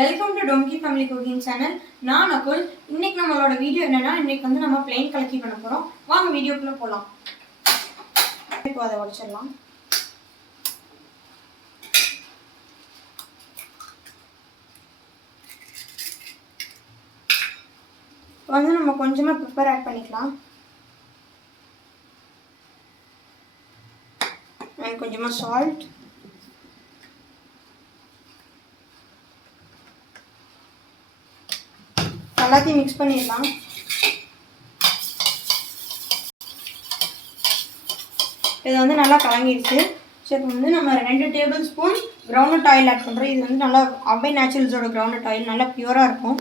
Welcome to டோங்கி family cooking channel. நான் அகுல். இன்னைக்கு நம்மளோட வீடியோ என்னன்னா, இன்னைக்கு வந்து நம்ம பிளெயின் கலக்கி பண்ண போறோம். வாங்க வீடியோக்குள்ள போலாம். இப்போ அதை உடைச்சிடலாம். வந்து நம்ம கொஞ்சமா பெப்பர் ஆட் பண்ணிக்கலாம். அண்ட் கொஞ்சமா சால்ட், எல்லாத்தையும் மிக்ஸ் பண்ணிடலாம். இது வந்து நல்லா கலங்கிடுச்சு. சரி, வந்து நம்ம 2 tablespoon groundnut oil add பண்ணுறோம். இது வந்து நல்லா அவை நேச்சுரல்ஸோட கிரவுண்ட்நட் ஆயில், நல்லா பியூராக இருக்கும்.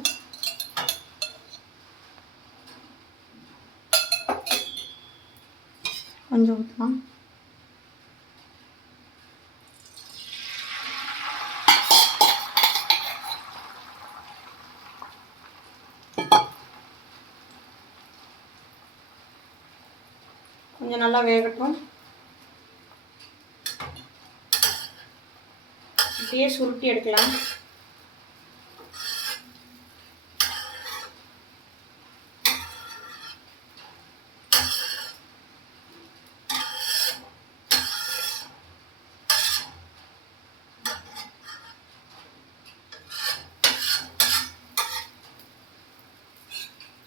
கொஞ்சம் ஊற்றலாம். கொஞ்சம் நல்லா வேகட்டும். இப்படியே சுருட்டி எடுக்கலாம்.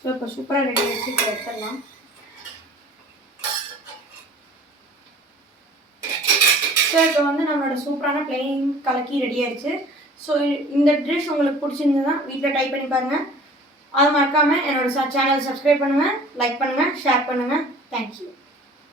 ஸோ இப்போ சூப்பராக ரெடி ஆகிடுச்சு. இப்போ எடுத்துடலாம். ஸோ இப்போ வந்து நம்மளோட சூப்பரான பிளெயின் கலக்கி ரெடி ஆயிடுச்சு. ஸோ இந்த டிஷ் உங்களுக்கு பிடிச்சிருந்ததுன்னா வீட்டில் ட்ரை பண்ணி பாருங்கள். அது மறக்காமல் என்னோட சேனல் சப்ஸ்கிரைப் பண்ணுங்கள், லைக் பண்ணுங்கள், ஷேர் பண்ணுங்கள். தேங்க்யூ.